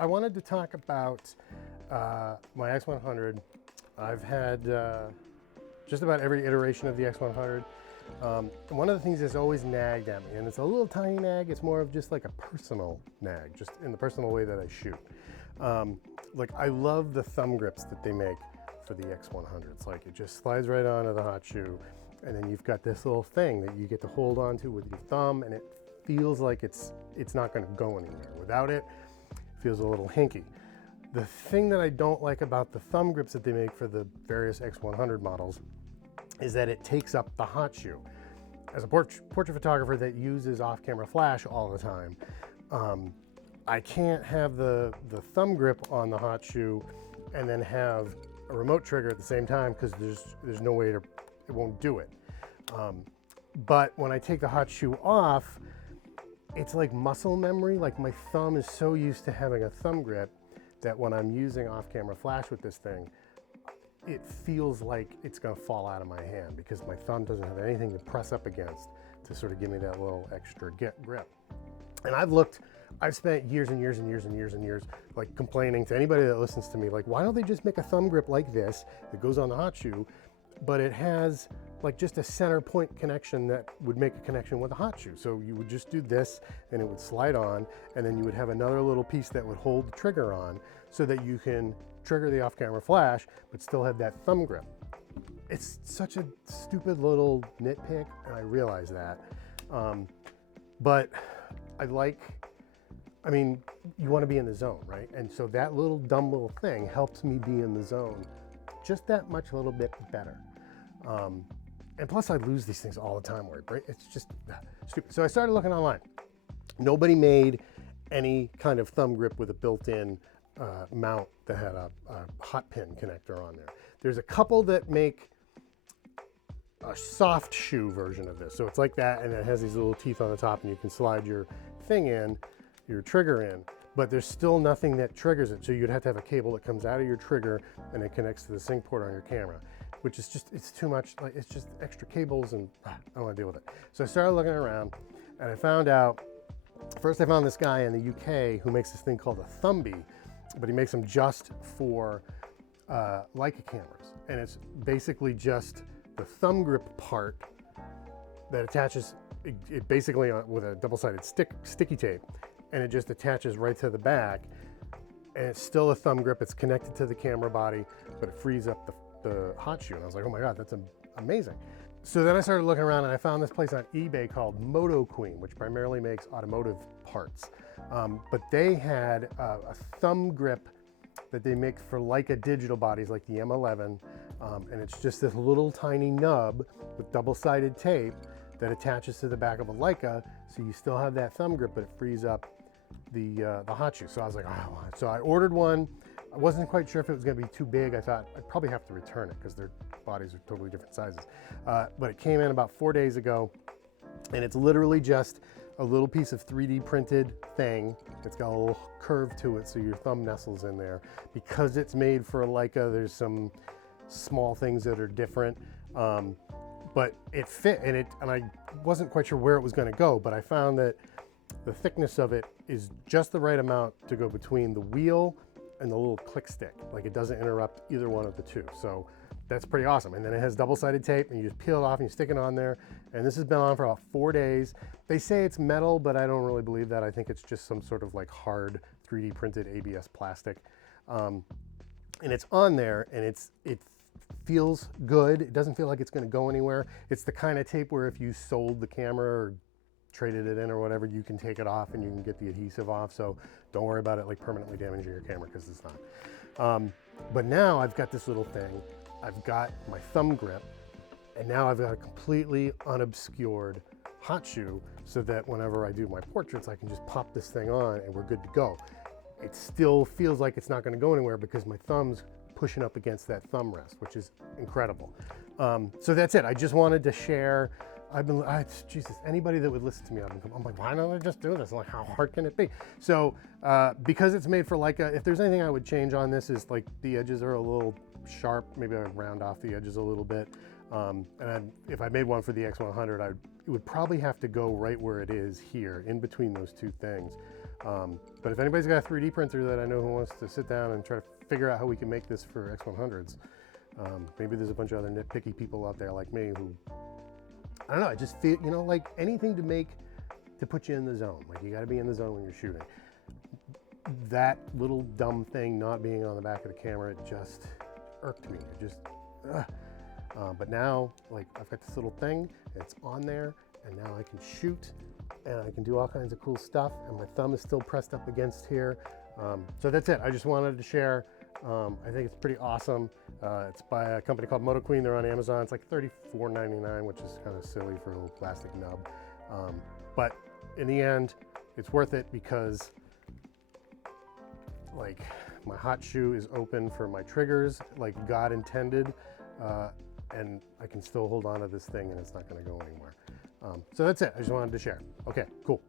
I wanted to talk about my X100. I've had just about every iteration of the X100. One of the things that's always nagged at me, and it's a little tiny nag, it's more of just like a personal nag, just in the personal way that I shoot. Like, I love the thumb grips that they make for the X100. It's like it just slides right onto the hot shoe, and then you've got this little thing that you get to hold on to with your thumb, and it feels like it's not going to go anywhere. Without it, it feels a little hinky. The thing that I don't like about the thumb grips that they make for the various X100 models is that it takes up the hot shoe. As a portrait photographer that uses off-camera flash all the time, I can't have the thumb grip on the hot shoe and then have a remote trigger at the same time, because there's no way to, it won't do it. But when I take the hot shoe off, it's like muscle memory. Like, my thumb is so used to having a thumb grip that when I'm using off-camera flash with this thing, it feels like it's gonna fall out of my hand because my thumb doesn't have anything to press up against to sort of give me that little extra grip. And I've spent years and years and years and years and years like complaining to anybody that listens to me, like, why don't they just make a thumb grip like this that goes on the hot shoe, but it has like just a center point connection that would make a connection with the hot shoe. So you would just do this and it would slide on, and then you would have another little piece that would hold the trigger on so that you can trigger the off-camera flash, but still have that thumb grip. It's such a stupid little nitpick, and I realize that. But I mean, you want to be in the zone, right? And so that little dumb little thing helps me be in the zone just that much a little bit better. And plus I lose these things all the time, right? It's just stupid. So I started looking online. Nobody made any kind of thumb grip with a built-in mount that had a hot pin connector on there. There's a couple that make a soft shoe version of this. So it's like that, and it has these little teeth on the top, and you can slide your thing in, your trigger in, but there's still nothing that triggers it. So you'd have to have a cable that comes out of your trigger and it connects to the sync port on your camera, which is just, it's too much. Like, it's just extra cables, and I don't want to deal with it. So I started looking around, and I found out, first I found this guy in the UK who makes this thing called a Thumbie, but he makes them just for Leica cameras. And it's basically just the thumb grip part that attaches, it basically with a double-sided sticky tape, and it just attaches right to the back, and it's still a thumb grip. It's connected to the camera body, but it frees up the hot shoe. And I was like, oh my God, that's amazing. So then I started looking around, and I found this place on eBay called Motoqueen, which primarily makes automotive parts. But they had a thumb grip that they make for Leica digital bodies like the M11, and it's just this little tiny nub with double-sided tape that attaches to the back of a Leica, so you still have that thumb grip, but it frees up the hot shoe. So I was like, oh, so I ordered one. I wasn't quite sure if it was going to be too big. I thought I'd probably have to return it because their bodies are totally different sizes. But it came in about 4 days ago, and it's literally just a little piece of 3D printed thing. It's got a little curve to it, so your thumb nestles in there. Because it's made for a Leica, there's some small things that are different. But it fit, and I wasn't quite sure where it was going to go, but I found that the thickness of it is just the right amount to go between the wheel and the little click stick. Like, it doesn't interrupt either one of the two. So that's pretty awesome. And then it has double-sided tape, and you just peel it off and you stick it on there. And this has been on for about 4 days. They say it's metal, but I don't really believe that. I think it's just some sort of like hard 3D printed ABS plastic. And it's on there, and it feels good. It doesn't feel like it's going to go anywhere. It's the kind of tape where if you sold the camera or traded it in or whatever, you can take it off and you can get the adhesive off. So don't worry about it like permanently damaging your camera, because it's not. But now I've got this little thing. I've got my thumb grip, and now I've got a completely unobscured hot shoe, so that whenever I do my portraits, I can just pop this thing on and we're good to go. It still feels like it's not going to go anywhere because my thumb's pushing up against that thumb rest, which is incredible. So that's it. I just wanted to share. Jesus, anybody that would listen to me, I'm like, why don't I just do this? I'm like, how hard can it be? So because it's made for Leica, if there's anything I would change on this is like the edges are a little sharp. Maybe I would round off the edges a little bit. If I made one for the X100, it would probably have to go right where it is here, in between those two things. But if anybody's got a 3D printer that I know who wants to sit down and try to figure out how we can make this for X100s, maybe there's a bunch of other nitpicky people out there like me who, I don't know, I just feel, you know, like anything to put you in the zone. Like you got to be in the zone when you're shooting. That little dumb thing not being on the back of the camera, it just irked me. It just, but now, like, I've got this little thing, it's on there, and now I can shoot, and I can do all kinds of cool stuff, and my thumb is still pressed up against here. So that's it. I just wanted to share. I think it's pretty awesome. It's by a company called Motoqueen. They're on Amazon. It's like $34.99, which is kind of silly for a little plastic nub. But in the end, it's worth it because, like, my hot shoe is open for my triggers, like God intended, and I can still hold on to this thing and it's not going to go anywhere. So that's it. I just wanted to share. Okay, cool.